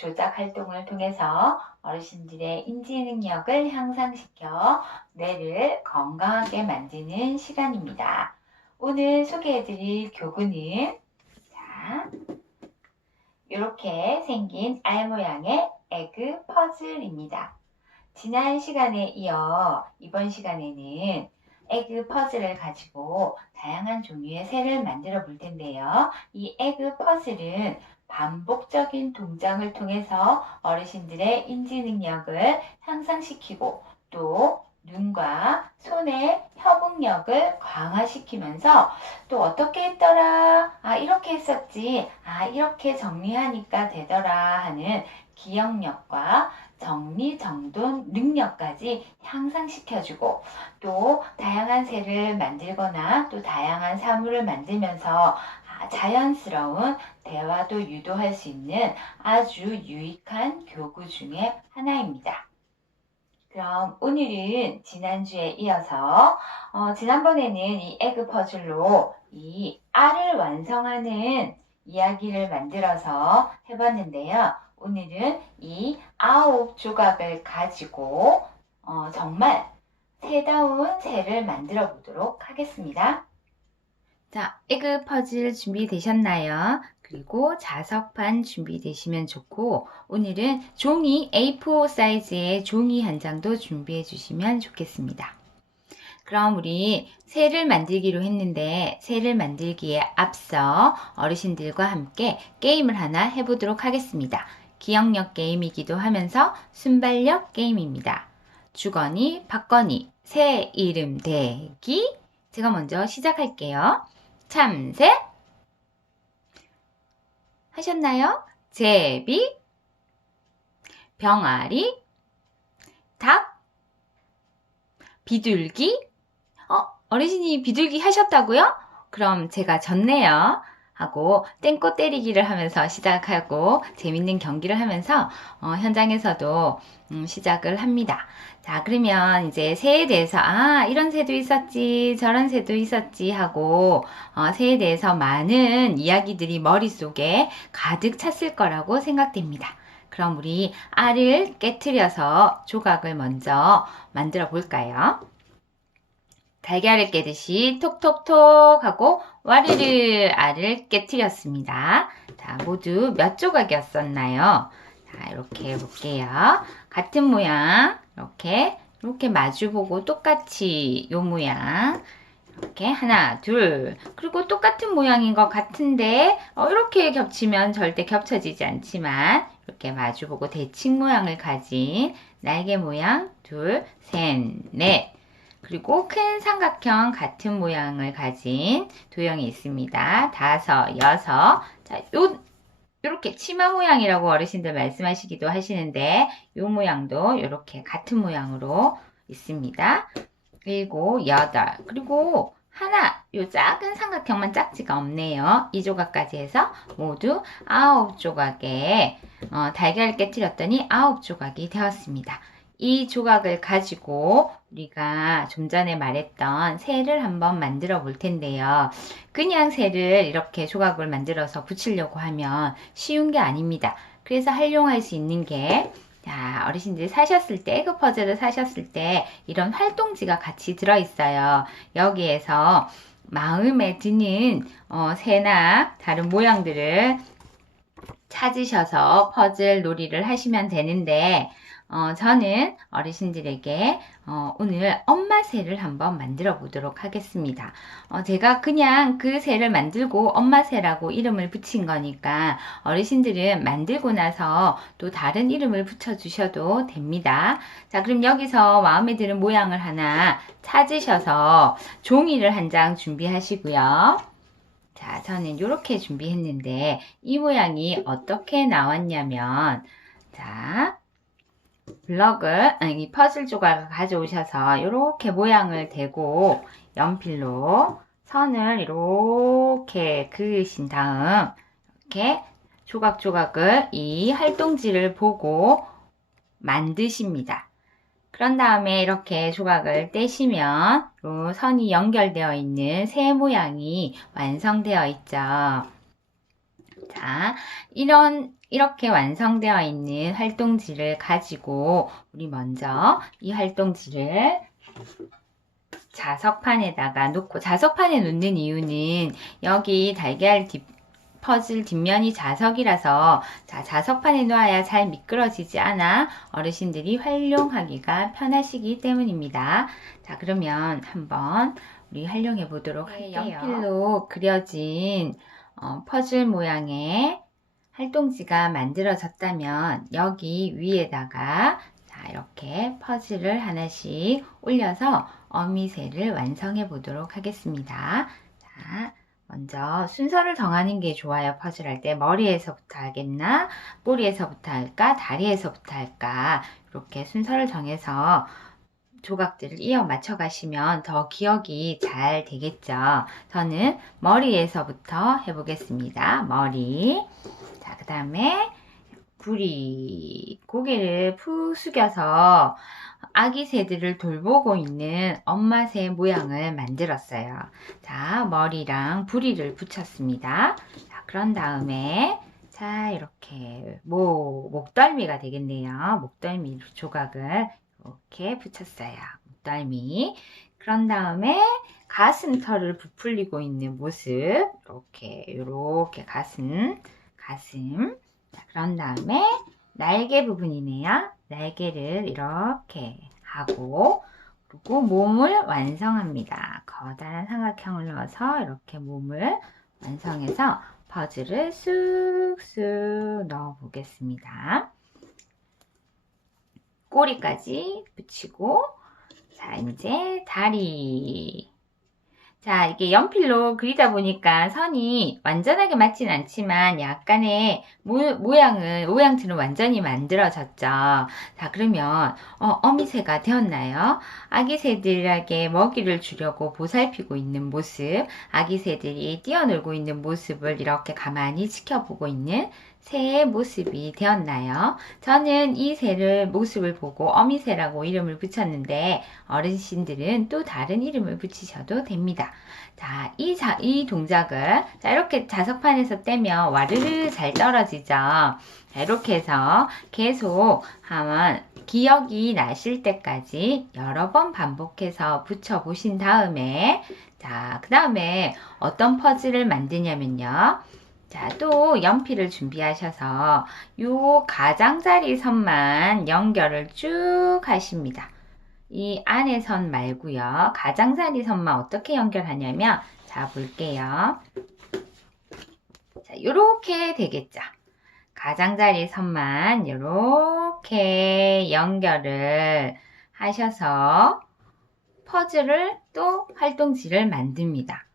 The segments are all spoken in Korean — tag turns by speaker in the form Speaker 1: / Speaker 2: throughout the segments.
Speaker 1: 조작 활동을 통해서 어르신들의 인지 능력을 향상시켜 뇌를 건강하게 만드는 시간입니다. 오늘 소개해드릴 교구는 자, 이렇게 생긴 알 모양의 에그 퍼즐입니다. 지난 시간에 이어 이번 시간에는 에그 퍼즐을 가지고 다양한 종류의 새를 만들어 볼 텐데요. 이 에그 퍼즐은 반복적인 동작을 통해서 어르신들의 인지 능력을 향상시키고 또 눈과 손의 협응력을 강화시키면서 또 어떻게 했더라? 아, 이렇게 했었지. 아, 이렇게 정리하니까 되더라 하는 기억력과 정리정돈 능력까지 향상시켜주고 또 다양한 새를 만들거나 또 다양한 사물을 만들면서 아, 자연스러운 대화도 유도할 수 있는 아주 유익한 교구 중에 하나입니다. 그럼 오늘은 지난주에 이어서 어, 지난번에는 이 에그 퍼즐로 이 알을 완성하는 이야기를 만들어서 해봤는데요. 오늘은 이 아홉 조각을 가지고 어, 정말 새다운 새를 만들어 보도록 하겠습니다. 자, 에그 퍼즐 준비되셨나요? 그리고 자석판 준비되시면 좋고 오늘은 종이 A4 사이즈의 종이 한 장도 준비해 주시면 좋겠습니다. 그럼 우리 새를 만들기로 했는데 새를 만들기에 앞서 어르신들과 함께 게임을 하나 해보도록 하겠습니다. 기억력 게임이기도 하면서 순발력 게임입니다. 주거니, 받거니, 새 이름 대기. 제가 먼저 시작할게요. 참새. 하셨나요? 제비. 병아리. 닭. 비둘기. 어, 어르신이 비둘기 하셨다고요? 그럼 제가 졌네요. 하고 땡꽃 때리기를 하면서 시작하고 재밌는 경기를 하면서 어, 현장에서도 음, 시작을 합니다. 자, 그러면 이제 새에 대해서 아, 이런 새도 있었지, 저런 새도 있었지 하고 어, 새에 대해서 많은 이야기들이 머릿속에 가득 찼을 거라고 생각됩니다. 그럼 우리 알을 깨트려서 조각을 먼저 만들어 볼까요? 달걀을 깨듯이 톡톡톡 하고 와르르 알을 깨뜨렸습니다. 자, 모두 몇 조각이었었나요? 자, 이렇게 해볼게요. 같은 모양, 이렇게, 이렇게 마주보고 똑같이 요 모양. 이렇게 하나, 둘. 그리고 똑같은 모양인 것 같은데, 어, 이렇게 겹치면 절대 겹쳐지지 않지만, 이렇게 마주보고 대칭 모양을 가진 날개 모양, 둘, 셋, 넷. 그리고 큰 삼각형 같은 모양을 가진 도형이 있습니다. 다섯, 여섯. 자, 요, 요렇게 치마 모양이라고 어르신들 말씀하시기도 하시는데, 요 모양도 이렇게 같은 모양으로 있습니다. 그리고 여덟. 그리고 하나, 요 작은 삼각형만 짝지가 없네요. 이 조각까지 해서 모두 아홉 조각에 어, 달걀을 깨뜨렸더니 아홉 조각이 되었습니다. 이 조각을 가지고 우리가 좀 전에 말했던 새를 한번 만들어 볼 텐데요. 그냥 새를 이렇게 조각을 만들어서 붙이려고 하면 쉬운 게 아닙니다. 그래서 활용할 수 있는 게 자, 어르신들 사셨을 때, 에그 퍼즐을 사셨을 때 이런 활동지가 같이 들어있어요. 여기에서 마음에 드는 어, 새나 다른 모양들을 찾으셔서 퍼즐 놀이를 하시면 되는데 어, 저는 어르신들에게 어, 오늘 엄마 새를 한번 만들어 보도록 하겠습니다. 어, 제가 그냥 그 새를 만들고 엄마 새라고 이름을 붙인 거니까 어르신들은 만들고 나서 또 다른 이름을 붙여주셔도 됩니다. 자, 그럼 여기서 마음에 드는 모양을 하나 찾으셔서 종이를 한 장 준비하시고요. 자, 저는 이렇게 준비했는데 이 모양이 어떻게 나왔냐면 자, 블럭을 아니 퍼즐 조각을 가져오셔서 이렇게 모양을 대고 연필로 선을 이렇게 그으신 다음 이렇게 조각조각을 이 활동지를 보고 만드십니다. 그런 다음에 이렇게 조각을 떼시면 선이 연결되어 있는 새 모양이 완성되어 있죠. 자, 이런, 이렇게 완성되어 있는 활동지를 가지고 우리 먼저 이 활동지를 자석판에다가 놓고, 자석판에 놓는 이유는 여기 달걀 뒷, 퍼즐 뒷면이 자석이라서 자, 자석판에 놓아야 잘 미끄러지지 않아 어르신들이 활용하기가 편하시기 때문입니다. 자, 그러면 한번 우리 활용해 보도록
Speaker 2: 네,
Speaker 1: 할게요.
Speaker 2: 연필로
Speaker 1: 연필로 그려진 어, 퍼즐 모양의 활동지가 만들어졌다면 여기 위에다가 자, 이렇게 퍼즐을 하나씩 올려서 어미새를 완성해 보도록 하겠습니다. 자, 먼저 순서를 정하는 게 좋아요. 퍼즐 할 때 머리에서부터 하겠나? 꼬리에서부터 할까? 다리에서부터 할까? 이렇게 순서를 정해서 조각들을 이어 맞춰 가시면 더 기억이 잘 되겠죠. 저는 머리에서부터 해보겠습니다. 머리. 자, 그 다음에 부리. 고개를 푹 숙여서 아기 새들을 돌보고 있는 엄마 새 모양을 만들었어요. 자, 머리랑 부리를 붙였습니다. 자, 그런 다음에 자, 이렇게 목, 목덜미가 되겠네요. 목덜미 조각을 이렇게 붙였어요. 목덜미. 그런 다음에 가슴털을 부풀리고 있는 모습. 이렇게, 이렇게 가슴, 가슴. 자, 그런 다음에 날개 부분이네요. 날개를 이렇게 하고, 그리고 몸을 완성합니다. 거대한 삼각형을 넣어서 이렇게 몸을 완성해서 퍼즐을 쑥쑥 넣어 보겠습니다. 꼬리까지 붙이고, 자, 이제 다리. 자, 이게 연필로 그리다 보니까 선이 완전하게 맞진 않지만 약간의 모, 모양은, 모양틀은 완전히 만들어졌죠. 자, 그러면, 어, 어미새가 되었나요? 아기 새들에게 먹이를 주려고 보살피고 있는 모습, 아기 새들이 뛰어놀고 있는 모습을 이렇게 가만히 지켜보고 있는 새의 모습이 되었나요? 저는 이 새를 모습을 보고 어미새라고 이름을 붙였는데 어르신들은 또 다른 이름을 붙이셔도 됩니다. 자, 이, 자, 이 동작을 자, 이렇게 자석판에서 떼면 와르르 잘 떨어지죠. 자, 이렇게 해서 계속 하면 기억이 나실 때까지 여러 번 반복해서 붙여 보신 다음에 자, 그 다음에 어떤 퍼즐을 만드냐면요. 자, 또 연필을 준비하셔서 요 가장자리 선만 연결을 쭉 하십니다. 이 안에 선 말고요. 가장자리 선만 어떻게 연결하냐면 자, 볼게요. 자, 요렇게 되겠죠. 가장자리 선만 요렇게 연결을 하셔서 퍼즐을 또 활동지를 만듭니다.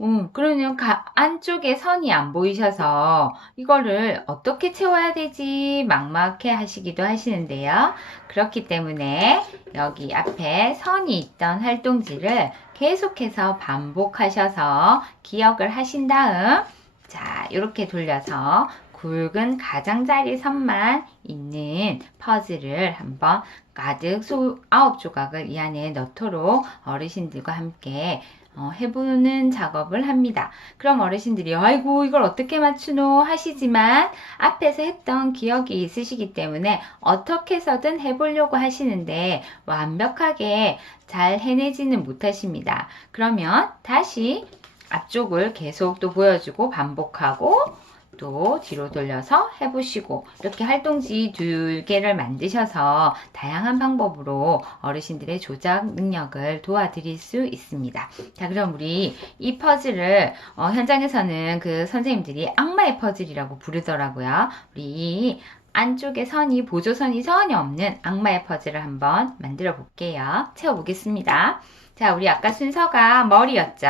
Speaker 1: 음, 그러면 가, 안쪽에 선이 안 보이셔서 이거를 어떻게 채워야 되지 막막해 하시기도 하시는데요. 그렇기 때문에 여기 앞에 선이 있던 활동지를 계속해서 반복하셔서 기억을 하신 다음 자, 이렇게 돌려서 굵은 가장자리 선만 있는 퍼즐을 한번 가득 소, 아홉 조각을 이 안에 넣도록 어르신들과 함께 어, 해보는 작업을 합니다. 그럼 어르신들이 아이고 이걸 어떻게 맞추노 하시지만 앞에서 했던 기억이 있으시기 때문에 어떻게 해서든 해보려고 하시는데 완벽하게 잘 해내지는 못하십니다. 그러면 다시 앞쪽을 계속 또 보여주고 반복하고 또 뒤로 돌려서 해보시고 이렇게 활동지 두 개를 만드셔서 다양한 방법으로 어르신들의 조작 능력을 도와드릴 수 있습니다. 자 그럼 우리 이 퍼즐을 어, 현장에서는 그 선생님들이 악마의 퍼즐이라고 부르더라고요. 우리 이 안쪽에 선이 보조선이 전혀 없는 악마의 퍼즐을 한번 만들어 볼게요. 채워 보겠습니다. 자 우리 아까 순서가 머리였죠.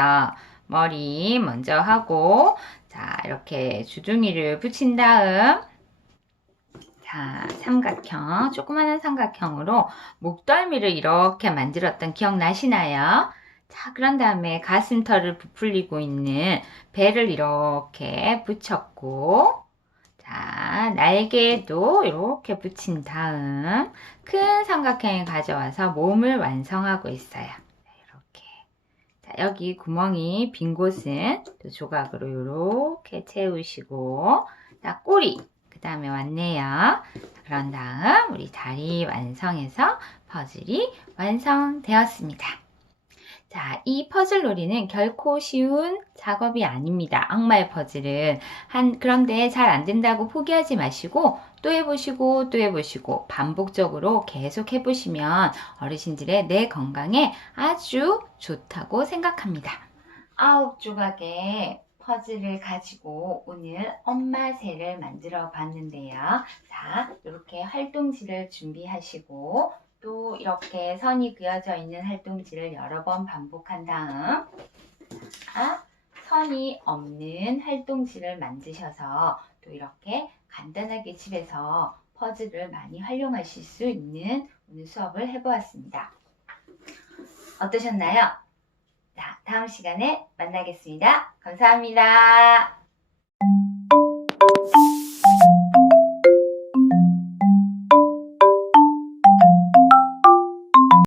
Speaker 1: 머리 먼저 하고 자, 이렇게 주둥이를 붙인 다음 자, 삼각형, 조그마한 삼각형으로 목덜미를 이렇게 만들었던 기억 나시나요? 자, 그런 다음에 가슴털을 부풀리고 있는 배를 이렇게 붙였고 자, 날개도 이렇게 붙인 다음 큰 삼각형에 가져와서 몸을 완성하고 있어요. 여기 구멍이 빈 곳은 또 조각으로 이렇게 채우시고, 자, 꼬리. 그 다음에 왔네요. 그런 다음 우리 다리 완성해서 퍼즐이 완성되었습니다. 자, 이 퍼즐 놀이는 결코 쉬운 작업이 아닙니다. 악마의 퍼즐은. 한, 그런데 잘 안 된다고 포기하지 마시고, 또 해보시고, 또 해보시고, 반복적으로 계속 해보시면 어르신들의 뇌 건강에 아주 좋다고 생각합니다. 아홉 조각의 퍼즐을 가지고 오늘 엄마 새를 만들어 봤는데요. 자, 이렇게 활동지를 준비하시고, 또 이렇게 선이 그어져 있는 활동지를 여러 번 반복한 다음 아, 선이 없는 활동지를 만드셔서 또 이렇게 간단하게 집에서 퍼즐을 많이 활용하실 수 있는 오늘 수업을 해보았습니다. 어떠셨나요? 자, 다음 시간에 만나겠습니다. 감사합니다.